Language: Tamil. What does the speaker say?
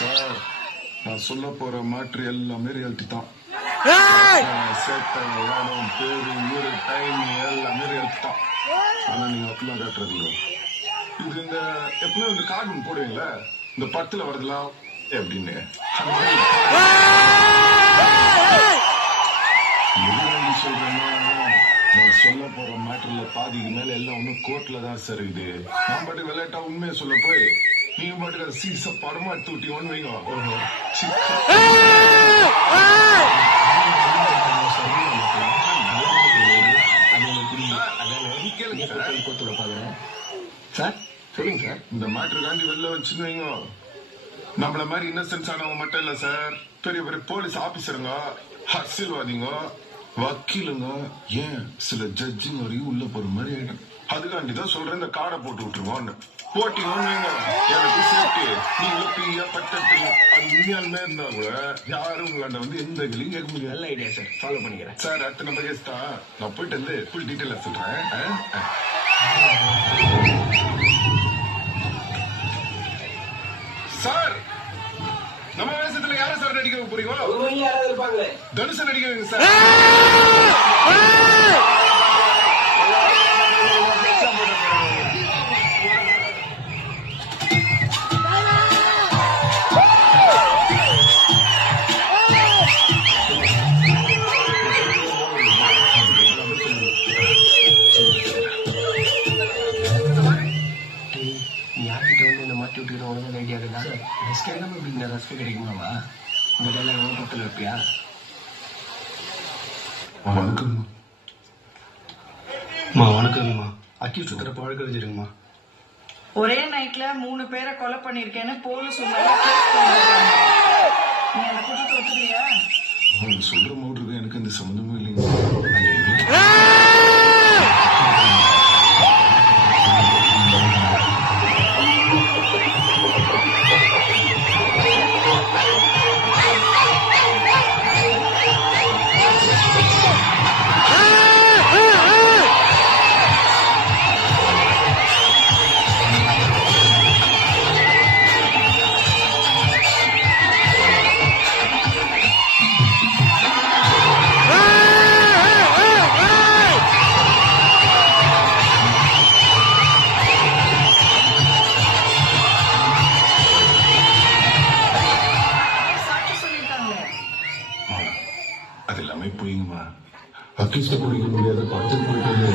சார், நான் சொல்ல போற மேட்ரு எல்லாமே ரியாலிட்டி தான். சேட்டை, வேடம், பேரு, ஊரு, டைம் எல்லாமே ரியாலிட்டி தான். ஆனா நீங்க அப்படிலாம் காட்டுறீங்க. இது இந்த எப்பவுமே இந்த கார்டூன் போடுவீங்களா, இந்த படத்துல வருதுலாம் எப்படின்னு சொல்றேன்னா, நான் சொல்ல போற மேட்டர்ல பாதிக்கு மேல எல்லாம் ஒன்னும் கோர்ட்ல தான் சார் இருக்குது. நான் பாட்டு விளையாட்டா உண்மையை சொல்ல போய் நீங்க பாட்டுக்கு அதை சீச படமா எடுத்து விட்டீங்கன்னு வைங்க. சார் சொல்லுங்க சார். இந்த மேட்டர் காண்டி வெளில வச்சுன்னு வைங்க, நம்மள மாதிரி இன்னசென்ஸ் ஆனவங்க மட்டும் இல்ல சார், பெரிய பெரிய போலீஸ் ஆபீசருங்க, அரசியல்வாதிங்க, வக்கீலுங்க, ஏன் சில ஜட்ஜிங்க வரைக்கும் உள்ள போற மாதிரி ஆயிடும். அதுக்காண்டிதான் சொல்றேன், இந்த காடை போட்டு விட்டுருவோம். போட்டீங்கன்னு எனக்கு சேர்த்து நீங்க பீயா பட்டத்துங்க. அது உண்மையாலுமே இருந்தா கூட யாரும் உங்களாண்ட வந்து எந்த கேள்வியும் கேட்க முடியாது. நல்ல ஐடியா சார், ஃபாலோ பண்ணிக்கிறேன் சார். அடுத்த நம்பர் கேஸ்டா நான் போயிட்டு வந்து ஃபுல் டீட்டெயிலா சொல்றேன். சார், நம்ம வேஷத்துல யார சார் நடிக்க போறீங்க? யாராவது இருப்பாங்களே, தனுஷ நடிக்க வைங்க சார். யார்கிட்ட வந்து இந்த மாட்டி விட்டுக்கிறவங்க ஐடியா இருக்கா? ரெஸ்ட் எடுக்காம இப்படி இந்த ரெஸ்ட் கிடைக்குமாவா? இந்த டைலாக் பக்கத்தில் இருப்பியா? வணக்கம். வணக்கங்கம்மா. அக்யூஸ்ட் தரப்பு வழக்கு எழுதிருங்கம்மா. ஒரே நைட்ல 3 பேரை கொலை பண்ணிருக்கேன்னு போலீஸ் உண்மையில கேஸ் போட்டிருக்காங்க. நீ அந்த குற்றத்தை ஒத்துக்கிறியா? அவங்க சொல்ற மாதிரி எனக்கு இந்த சம்பந்தமும் இல்லைங்க. சாட்சி சொல்லிருக்காங்களே. அது எல்லாமே போயிங்கம்மா. அக்யூஸ்ட பிடிக்க முடியாத படத்துக்கு போயிட்டு வந்து